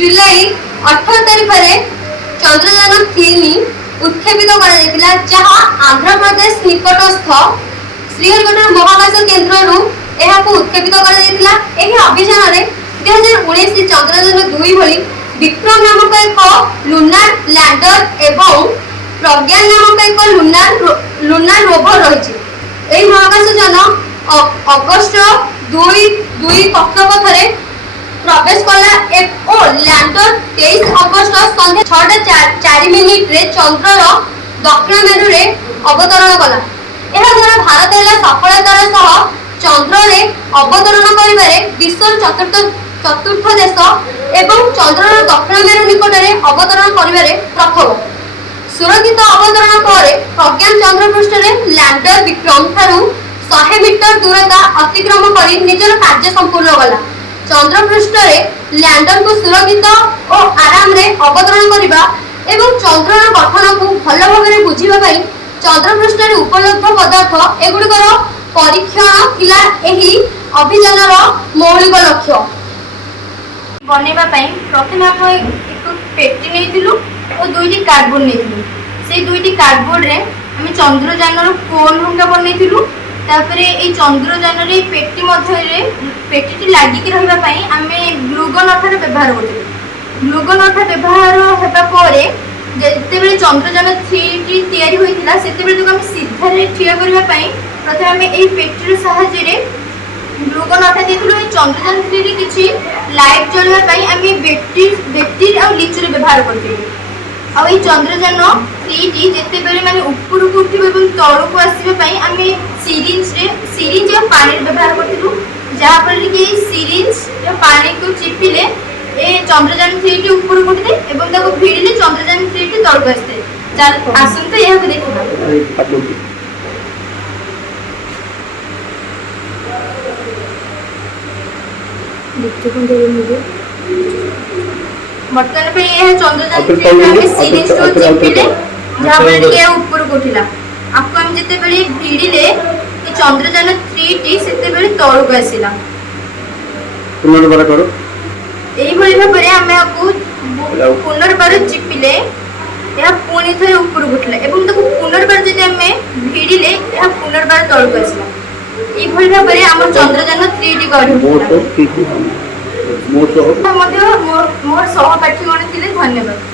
जुलाई 18 तारीख में चंद्रयान 3 उत्क्षेपित जहाँ आंध्र प्रदेश निकटस्थ श्रीहरिकोटा महाकाश केन्द्र उत्क्षेपित अभियान में 2019 चंद्रयान 2 भली विक्रम नामक एक लुनार लैंडर एवं प्रज्ञान नामक एक लुनार रोवर रही महाकाशयान अगस्ट 2 कक्षपथ प्रवेश कला और लैंडर 23 अगस्त संध्या 6:04 रे चंद्रर दक्षिण मेरु रे अवतरण कला। यह द्वारा भारत सफलतार सह चंद्र रे अवतरण करिबारे विश्वर चतुर्थ देश एवं चंद्रर दक्षिण मेरु निकट रे अवतरण करिबारे प्रथम। सुरक्षित अवतरण पर प्रज्ञान चंद्र पृष्ठ रे लैंडर विक्रम ठारू 100 मीटर दूरता अतिक्रम करी निजर कार्य संपूर्ण कला। चंद्र पृष्ठ रे लैंडर को सुरक्षित और आराम रे अवतरण करिबा एवं चंद्रर गठन को भल भाव में बुझिबा पई चंद्र पृष्ठ रे उपलब्ध पदार्थ एगुड़िकर परीक्षण थिला एही अभियानर मौलिक लक्ष्य। बनेबा पई प्रथम आप एक पेटी नेइथिलु और दुईटी कार्डबोर्ड नेइथिलु। से दुईटी कार्डबोर्ड रे हम चंद्रयानर कोन हुंका बनेइथिलु। तापरे ए चंद्रयान रे पेटी मध्य रे पेटीटी लागिक रहिबा पई आमे ग्लूगन अठार व्यवहार करथिलु। ग्लूगन अठा व्यवहार हेबा परे जेतेबेले चंद्रयान 3 टी तयारी होइतिला सेतेबेले जो हम सीधा रे ठिया करबा पई प्रथम आमे ए पेटी रे सहायता रे ग्लूगन अठा देथिलु। ए चंद्रयान 3 रे किछि लाइट जळबा पई आमे बैटरी आ लिचु रे व्यवहार करथिलु। आ ए चंद्रयान 3 टी जेतेबेले माने ऊपर को उठिबो एवं तळ को आसीबा पई आमे सिरिंज या पानी व्यवहार करथिलु। जहा पर कि सिरिंज या पानी को चिपिले ए चंद्रयान 3 टी ऊपर को उठिते एवं ताको भिड़िले चंद्रयान 3 टी तळ को आस्ते। चल आसंत यह को देखिबा। देखते कोन देबे मुझे बर्तन पे यह चंद्रयान 3 टी सिरिंज को चिपिले जहा पर कि ऊपर को उठिला। आपको हम जते बेले भिड़िले कि चंद्रयान 3 टी सेते बेले तळ को आसिला। पुनर्बार करो एई भली भाबरे हमें आपको पुनर्बार चिपिले या पुनी थरे ऊपर उठला एवं ताको पुनर्बार जते हमें भिड़िले या पुनर्बार तळ को आसिला। एई भली भाबरे हम चंद्रयान 3 टी गढि मोर सहपाठी गण थिले। धन्यवाद।